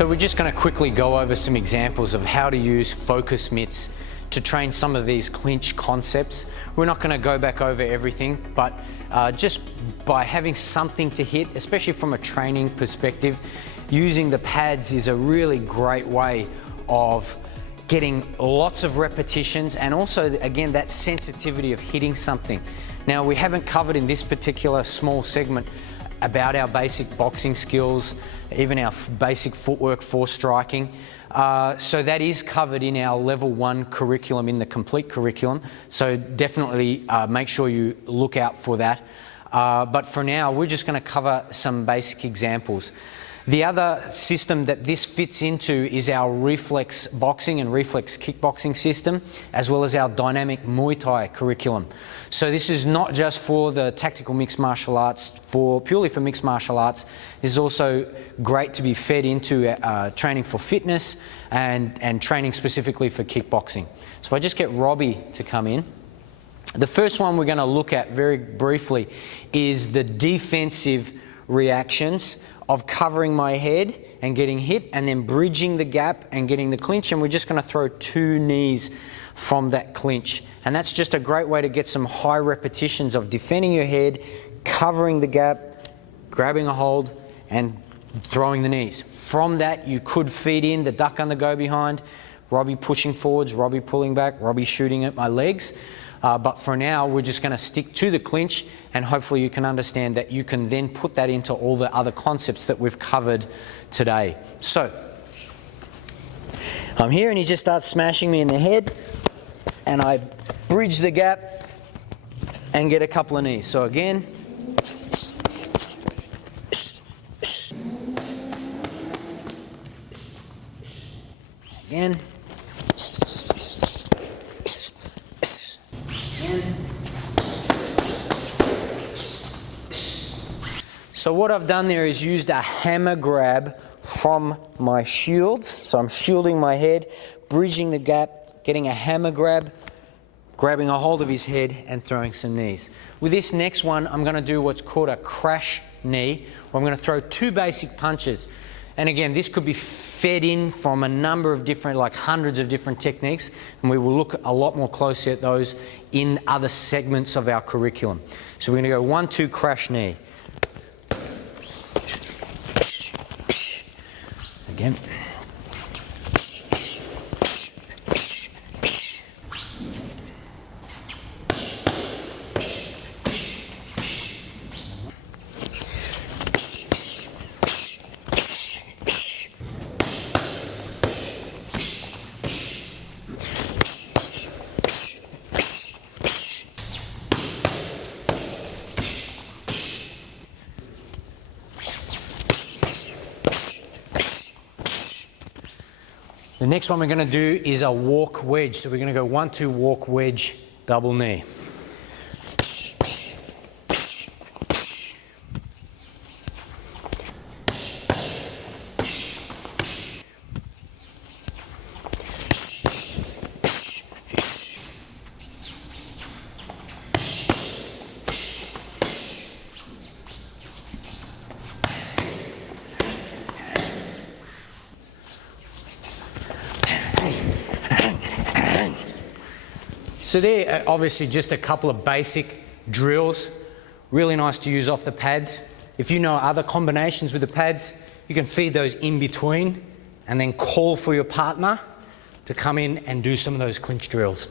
So we're just going to quickly go over some examples of how to use focus mitts to train some of these clinch concepts. We're not going to go back over everything, but just by having something to hit, especially from a training perspective, using the pads is a really great way of getting lots of repetitions and also, again, that sensitivity of hitting something. Now, we haven't covered in this particular small segment about our basic boxing skills, even our basic footwork for striking. So that is covered in our level 1 curriculum, in the complete curriculum. So definitely make sure you look out for that. But for now, we're just going to cover some basic examples. The other system that this fits into is our reflex boxing and reflex kickboxing system, as well as our dynamic Muay Thai curriculum. So this is not just for the tactical mixed martial arts, purely for mixed martial arts. This is also great to be fed into training for fitness and training specifically for kickboxing. So if I just get Robbie to come in. The first one we're going to look at very briefly is the defensive reactions of covering my head and getting hit, and then bridging the gap and getting the clinch, and we're just going to throw 2 knees from that clinch. And that's just a great way to get some high repetitions of defending your head, covering the gap, grabbing a hold, and throwing the knees. From that, you could feed in the duck under go behind, Robbie pushing forwards, Robbie pulling back, Robbie shooting at my legs. But for now, we're just going to stick to the clinch, and hopefully you can understand that you can then put that into all the other concepts that we've covered today. So, I'm here and he just starts smashing me in the head, and I bridge the gap and get a couple of knees. So again, again, so what I've done there is used a hammer grab from my shields. So I'm shielding my head, bridging the gap, getting a hammer grab, grabbing a hold of his head and throwing some knees. With this next one, I'm going to do what's called a crash knee, where I'm going to throw 2 basic punches. And again, this could be fed in from a number of different, like hundreds of different techniques, and we will look a lot more closely at those in other segments of our curriculum. So we're going to go 1, 2, crash knee. Again. The next one we're going to do is a walk wedge. So we're going to go 1, 2, walk wedge, double knee. So there are obviously just a couple of basic drills, really nice to use off the pads. If you know other combinations with the pads, you can feed those in between and then call for your partner to come in and do some of those clinch drills.